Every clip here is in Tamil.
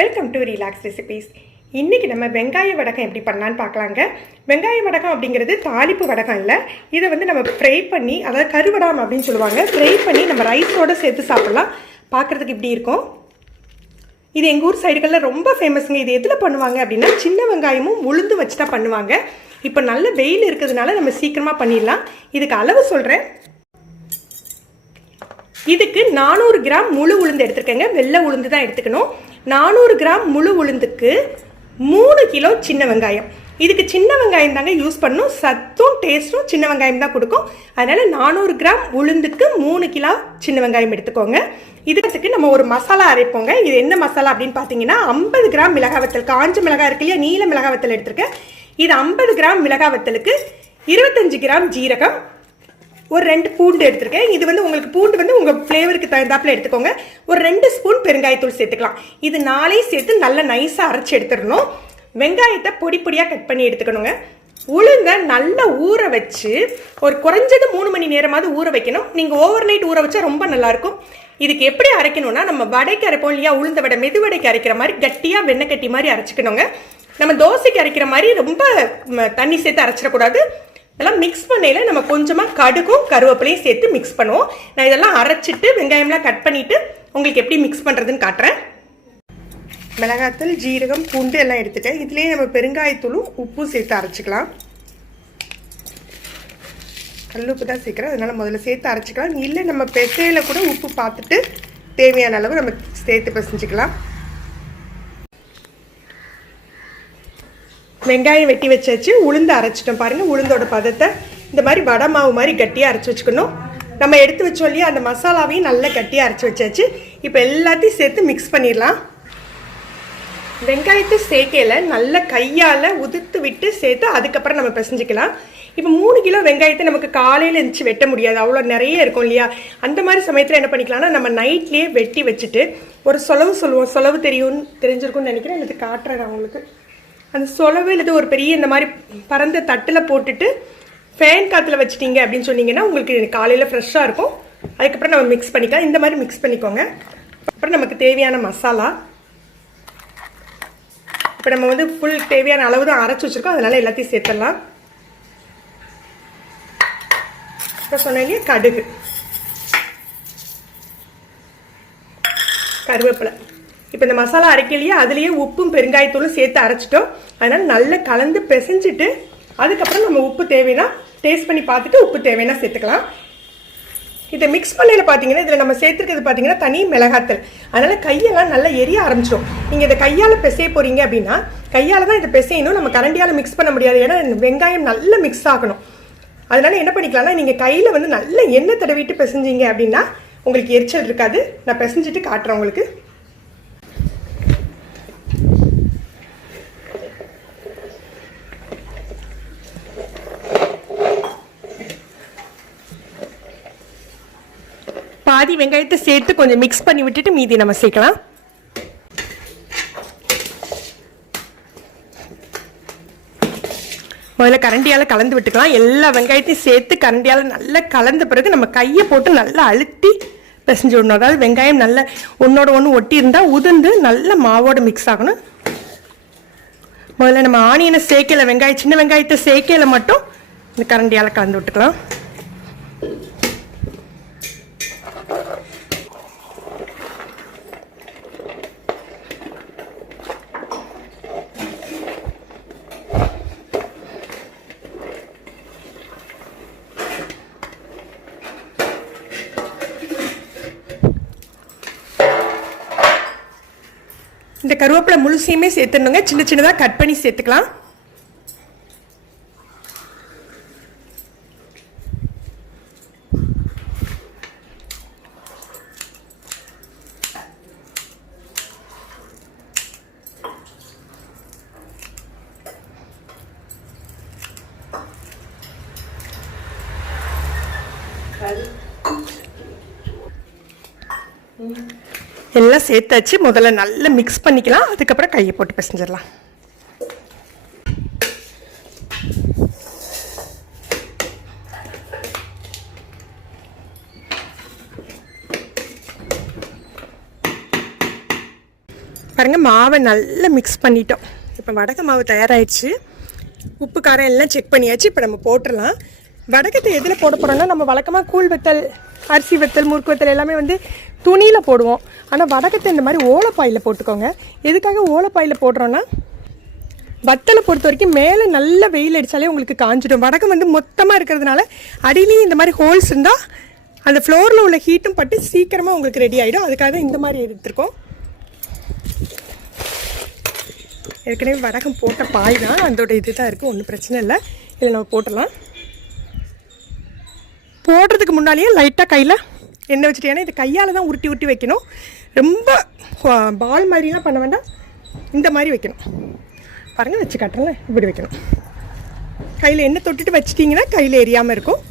Welcome to relax recipes. இன்றைக்கி நம்ம வெங்காய வடகம் எப்படி பண்ணலான்னு பார்க்கலாங்க. வெங்காய வடகம் அப்படிங்கிறது தாளிப்பு வடகம் இல்லை. இதை வந்து நம்ம ஃப்ரை பண்ணி, அதாவது கருவடாம் அப்படின்னு சொல்லுவாங்க, ஃப்ரை பண்ணி நம்ம ரைஸோடு சேர்த்து சாப்பிட்லாம். பார்க்குறதுக்கு இப்படி இருக்கும். இது எங்கள் ஊர் சைடுகளில் ரொம்ப ஃபேமஸுங்க. இது எதில் பண்ணுவாங்க அப்படின்னா சின்ன வெங்காயமும் உளுந்து வச்சு தான் பண்ணுவாங்க. இப்போ நல்ல வெயில் இருக்கிறதுனால நம்ம சீக்கிரமாக பண்ணிடலாம். இதுக்கு அளவு சொல்கிறேன். இதுக்கு 400 கிராம் முழு உளுந்து எடுத்துருக்கேங்க. வெள்ளை உளுந்து தான் எடுத்துக்கணும். 400 கிராம் முழு உளுந்துக்கு 3 கிலோ சின்ன வெங்காயம். இதுக்கு சின்ன வெங்காயம் தாங்க யூஸ் பண்ணணும். சத்தும் டேஸ்ட்டும் சின்ன வெங்காயம் தான் கொடுக்கும். அதனால் 400 கிராம் உளுந்துக்கு 3 கிலோ சின்ன வெங்காயம் எடுத்துக்கோங்க. இதுக்கு நம்ம ஒரு மசாலா அரைப்போங்க. இது என்ன மசாலா அப்படின்னு பார்த்தீங்கன்னா 50 கிராம் மிளகாய் வத்தல், காஞ்ச மிளகாய் இருக்கு இல்லையா, நீல மிளகாய் வத்தல் எடுத்திருக்கேன். இது 50 கிராம் மிளகாய் வத்தலுக்கு 25 கிராம் ஜீரகம், ஒரு 2 பூண்டு எடுத்துருக்கேன். இது வந்து உங்களுக்கு பூண்டு வந்து உங்கள் ஃப்ளேவருக்கு தகுந்தாப்பில் எடுத்துக்கோங்க. ஒரு 2 ஸ்பூன் பெருங்காயத்தூள் சேர்த்துக்கலாம். இது 4 சேர்த்து நல்லா நைஸாக அரைச்சி எடுத்துடணும். வெங்காயத்தை பொடி பொடியாக கட் பண்ணி எடுத்துக்கணுங்க. உளுந்த நல்லா ஊற வச்சு ஒரு குறைஞ்சது 3 மணி நேரமாவது ஊற வைக்கணும். நீங்கள் ஓவர் நைட் ஊற வச்சா ரொம்ப நல்லாயிருக்கும். இதுக்கு எப்படி அரைக்கணும்னா, நம்ம வடைக்கு அரைப்போம் இல்லையா, உளுந்த வடை, மெது வடைக்கு அரைக்கிற மாதிரி கட்டியாக வெண்ணெய் கட்டி மாதிரி அரைச்சிக்கணுங்க. நம்ம தோசைக்கு அரைக்கிற மாதிரி ரொம்ப தண்ணி சேர்த்து அரைச்சிடக்கூடாது. இதெல்லாம் மிக்ஸ் பண்ணையில் நம்ம கொஞ்சமாக கடுகும் கருவேப்பிலையும் சேர்த்து மிக்ஸ் பண்ணுவோம். நான் இதெல்லாம் அரைச்சிட்டு வெங்காயம்லாம் கட் பண்ணிவிட்டு உங்களுக்கு எப்படி மிக்ஸ் பண்ணுறதுன்னு காட்டுறேன். மிளகாத்தூள், ஜீரகம், பூண்டு எல்லாம் எடுத்துட்டேன். இதுலேயே நம்ம பெருங்காயத்தூளும் உப்பும் சேர்த்து அரைச்சிக்கலாம். கல்லுப்பு தான் சேர்க்குறேன், அதனால் முதல்ல சேர்த்து அரைச்சிக்கலாம். இல்லை நம்ம பெசையில் கூட உப்பு பார்த்துட்டு தேவையான அளவு நம்ம சேர்த்து பிசைஞ்சிக்கலாம். வெங்காயம் வெட்டி வச்சாச்சு, உளுந்து அரைச்சிட்டோம். பாருங்கள், உளுந்தோட பதத்தை இந்த மாதிரி வடை மாவு மாதிரி கட்டியாக அரைச்சி வச்சுக்கணும். நம்ம எடுத்து வச்சோம் இல்லையா, அந்த மசாலாவையும் நல்லா கட்டியாக அரைச்சி வச்சாச்சு. இப்போ எல்லாத்தையும் சேர்த்து மிக்ஸ் பண்ணிடலாம். வெங்காயத்தை சேர்க்கையில் நல்லா கையால் உதிர்த்து விட்டு சேர்த்து அதுக்கப்புறம் நம்ம பிசைஞ்சிக்கலாம். இப்போ 3 கிலோ வெங்காயத்தை நமக்கு காலையில் இருந்துச்சு வெட்ட முடியாது, அவ்வளோ நிறைய இருக்கும் இல்லையா. அந்த மாதிரி சமயத்தில் என்ன பண்ணிக்கலாம்னா, நம்ம நைட்லேயே வெட்டி வச்சுட்டு ஒரு சொலவு சொல்லுவோம். சொலவு தெரிஞ்சிருக்கும்னு நினைக்கிறேன். எனக்கு காட்டுறேன் அவங்களுக்கு. அந்த சொலவு இல்லை ஒரு பெரிய இந்த மாதிரி பறந்த தட்டில் போட்டுட்டு ஃபேன் காற்றுல வச்சிட்டிங்க அப்படின்னு சொன்னீங்கன்னா உங்களுக்கு காலையில் ஃப்ரெஷ்ஷாக இருக்கும். அதுக்கப்புறம் நம்ம மிக்ஸ் பண்ணிக்கலாம். இந்த மாதிரி மிக்ஸ் பண்ணிக்கோங்க. அப்புறம் நமக்கு தேவையான மசாலா, இப்போ நம்ம வந்து ஃபுல் தேவையான அளவு தான் அரைச்சி வச்சுருக்கோம், அதனால் எல்லாத்தையும் சேர்த்துடலாம். இப்போ சொன்னீங்க கடுகு, கருவேப்பிலை. இப்போ இந்த மசாலா அரைக்கலையே அதுலேயே உப்பும் பெருங்காயத்தூளும் சேர்த்து அரைச்சிட்டோம். அதனால் நல்லா கலந்து பிசைஞ்சிட்டு அதுக்கப்புறம் நம்ம உப்பு தேவைன்னா டேஸ்ட் பண்ணி பார்த்துட்டு உப்பு தேவைன்னா சேர்த்துக்கலாம். இதை மிக்ஸ் பண்ணையில் பார்த்தீங்கன்னா இதில் நம்ம சேர்த்துருக்கிறது பார்த்தீங்கன்னா தனி மிளகாத்தல். அதனால் கையெல்லாம் நல்லா எரிய ஆரம்பிச்சிடும். நீங்கள் இதை கையால் பிசைய போகிறீங்க அப்படின்னா கையால் தான் இதை பிசையணும். நம்ம கரண்டியால் மிக்ஸ் பண்ண முடியாது, ஏன்னா வெங்காயம் நல்லா மிக்ஸ் ஆகணும். அதனால் என்ன பண்ணிக்கலாம்னா, நீங்கள் கையில் வந்து நல்ல எண்ணெய் தடவிட்டு பிசைஞ்சிங்க அப்படின்னா உங்களுக்கு எரிச்சல் இருக்காது. நான் பிசைஞ்சிட்டு காட்டுறேன் உங்களுக்கு. பாதி வெங்காயத்தை சேர்த்து கொஞ்சம் மிக்ஸ் பண்ணி விட்டுட்டு மீதி நம்ம சேர்க்கலாம். முதல்ல கரண்டியால் கலந்து விட்டுக்கலாம். எல்லா வெங்காயத்தையும் சேர்த்து கரண்டியால் நல்லா கலந்த பிறகு நம்ம கையை போட்டு நல்லா அழுத்தி பிசைஞ்சு விடணும். அதாவது வெங்காயம் நல்லா ஒன்றோட ஒன்று ஒட்டி இருந்தால் உதிர்ந்து நல்ல மாவோடு மிக்ஸ் ஆகணும். முதல்ல நம்ம ஆனியனை சேர்க்கையில், வெங்காயம் சின்ன வெங்காயத்தை சேர்க்கையில் மட்டும் இந்த கரண்டியால் கலந்து விட்டுக்கலாம். இந்த கருவேப்பிலை முழுசையுமே சேர்த்துடணுங்க. சின்ன சின்னதாக கட் பண்ணி சேர்த்துக்கலாம். எல்லாம் சேர்த்தாச்சு. முதல்ல நல்லா மிக்ஸ் பண்ணிக்கலாம். அதுக்கப்புறம் கையை போட்டு பிசைஞ்சிடலாம். பாருங்கள் மாவை நல்லா மிக்ஸ் பண்ணிட்டோம். இப்போ வடகை மாவு தயாராகிடுச்சு. உப்பு காரம் எல்லாம் செக் பண்ணியாச்சு. இப்போ நம்ம போட்டுடலாம். வடகத்தை எதில் போட போகிறோம்னா, நம்ம வழக்கமாக கூழ் வத்தல், அரிசி வத்தல், முறுக்கு வத்தல் எல்லாமே வந்து துணியில் போடுவோம். ஆனால் வடகத்தை இந்த மாதிரி ஓலைப்பாயில் போட்டுக்கோங்க. எதுக்காக ஓலைப்பாயில் போடுறோன்னா, வத்தலை பொறுத்த வரைக்கும் மேலே நல்ல வெயில் அடித்தாலே உங்களுக்கு காஞ்சிடும். வடகம் வந்து மொத்தமாக இருக்கிறதுனால அடியிலையும் இந்த மாதிரி ஹோல்ஸ் இருந்தால் அந்த ஃப்ளோரில் உள்ள ஹீட்டும் பட்டு சீக்கிரமாக உங்களுக்கு ரெடி ஆகிடும். அதுக்காக தான் இந்த மாதிரி எடுத்துருக்கோம். ஏற்கனவே வடகம் போட்ட பாய் தான், அதோட இது தான் இருக்குது, ஒன்றும் பிரச்சனை இல்லை. இதில் நம்ம போட்டலாம். போடுறதுக்கு முன்னாலேயே லைட்டாக கையில் எண்ணெய் வச்சுட்டு, ஏன்னா இது கையால் தான் உருட்டி உருட்டி வைக்கணும். ரொம்ப பால் மாதிரிலாம் பண்ண வேண்டாம், இந்த மாதிரி வைக்கணும். பாருங்கள், வச்சு காட்டுறேன். இப்படி வைக்கணும். கையில் எண்ணெய் தொட்டுட்டு வச்சிட்டிங்கன்னா கையில் எரியாமல் இருக்கும்.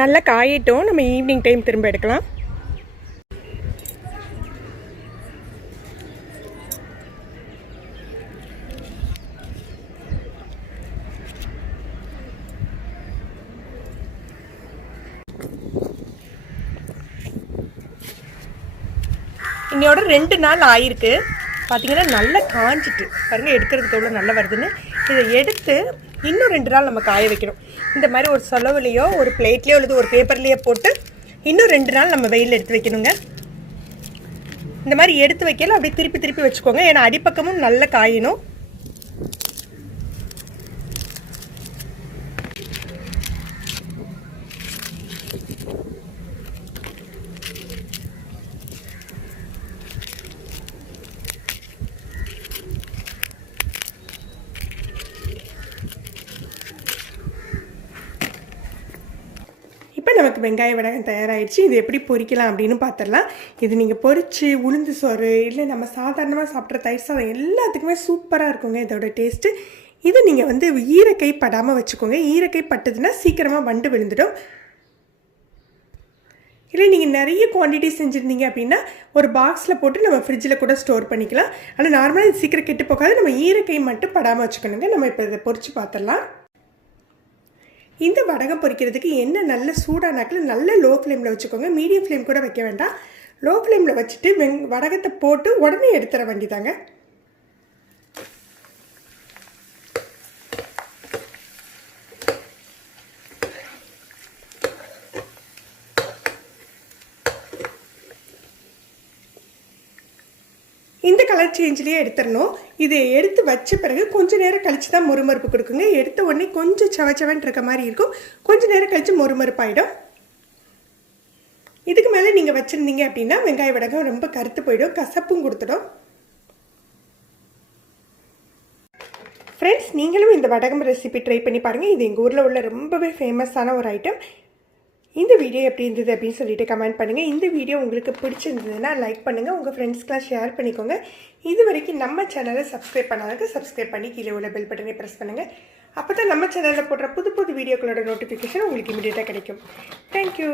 நல்லா காயிட்டோம். நம்ம ஈவினிங் டைம் திரும்ப எடுக்கலாம். இன்னையோட 2 நாள் ஆயிருக்கு. பார்த்தீங்கன்னா நல்லா காஞ்சிட்டு பாருங்கள், எடுக்கிறதுக்கு எவ்வளோ நல்லா வருதுன்னு. இதை எடுத்து இன்னும் 2 நாள் நம்ம காய வைக்கணும். இந்த மாதிரி ஒரு சொலவுலையோ ஒரு பிளேட்லேயோ அல்லது ஒரு பேப்பர்லேயோ போட்டு இன்னும் 2 நாள் நம்ம வெயிலில் எடுத்து வைக்கணுங்க. இந்த மாதிரி எடுத்து வைக்கல அப்படியே திருப்பி திருப்பி வச்சுக்கோங்க, ஏன்னா அடிப்பக்கமும் நல்லா காயணும். இப்போ நமக்கு வெங்காய வடகம் தயாராகிடுச்சு. இது எப்படி பொரிக்கலாம் அப்படின்னு பார்த்துடலாம். இது நீங்கள் பொரித்து உளுந்து சோறு இல்லை நம்ம சாதாரணமாக சாப்பிட்ற தயிர் சாதம் எல்லாத்துக்குமே சூப்பராக இருக்குங்க இதோட டேஸ்ட்டு. இது நீங்கள் வந்து ஈரக்கை படாமல் வச்சுக்கோங்க. ஈரக்கை பட்டுதுன்னா சீக்கிரமாக வண்டு விழுந்துடும். இல்லை நீங்கள் நிறைய குவான்டிட்டி செஞ்சுருந்தீங்க அப்படின்னா ஒரு பாக்ஸில் போட்டு நம்ம ஃப்ரிட்ஜில் கூட ஸ்டோர் பண்ணிக்கலாம். ஆனால் நார்மலாக இது சீக்கிரம் கெட்டு போகாது. நம்ம ஈரக்கை மட்டும் படாமல் வச்சுக்கணுங்க. நம்ம இப்போ இதை பொரித்து பார்த்துடலாம். இந்த வடகம் பொரிக்கிறதுக்கு எண்ணெய் நல்ல சூடானாக்கில் நல்ல லோ ஃப்ளேமில் வச்சுக்கோங்க. மீடியம் ஃப்ளேம் கூட வைக்க வேண்டாம். லோ ஃப்ளேமில் வச்சுட்டு வடகத்தை போட்டு உடனே எடுத்துட வேண்டியதாங்க. இந்த கலர் சேஞ்சிலேயே எடுத்துடணும். இதை எடுத்து வச்ச பிறகு கொஞ்சம் நேரம் கழித்து தான் மொறுமறுப்பு கொடுக்குங்க. எடுத்த உடனே கொஞ்சம் சவச்சவன் இருக்க மாதிரி இருக்கும். கொஞ்சம் நேரம் கழித்து மொறுமறுப்பாயிடும். இதுக்கு மேலே நீங்கள் வச்சுருந்தீங்க அப்படின்னா வெங்காய வடகம் ரொம்ப கருத்து போயிடும், கசப்பும் கொடுத்துடும். ஃப்ரெண்ட்ஸ், நீங்களும் இந்த வடகம் ரெசிபி ட்ரை பண்ணி பாருங்கள். இது எங்கள் ஊரில் உள்ள ரொம்பவே ஃபேமஸான ஒரு ஐட்டம். இந்த வீடியோ எப்படி இருந்தது அப்படின்னு சொல்லிட்டு கமெண்ட் பண்ணுங்கள். இந்த வீடியோ உங்களுக்கு பிடிச்சிருந்ததுன்னா லைக் பண்ணுங்கள், உங்கள் ஃப்ரெண்ட்ஸ்க்கெலாம் ஷேர் பண்ணிக்கோங்க. இது வரைக்கும் நம்ம சேனலை சப்ஸ்கிரைப் பண்ணாததுக்கு சப்ஸ்கிரைப் பண்ணி கீழே உள்ள பெல் பட்டனை ப்ரெஸ் பண்ணுங்கள். அப்போ தான் நம்ம சேனலில் போடுற புது புது வீடியோக்களோட நோட்டிஃபிகேஷன் உங்களுக்கு இமீடியட்டாக கிடைக்கும். தேங்க்யூ.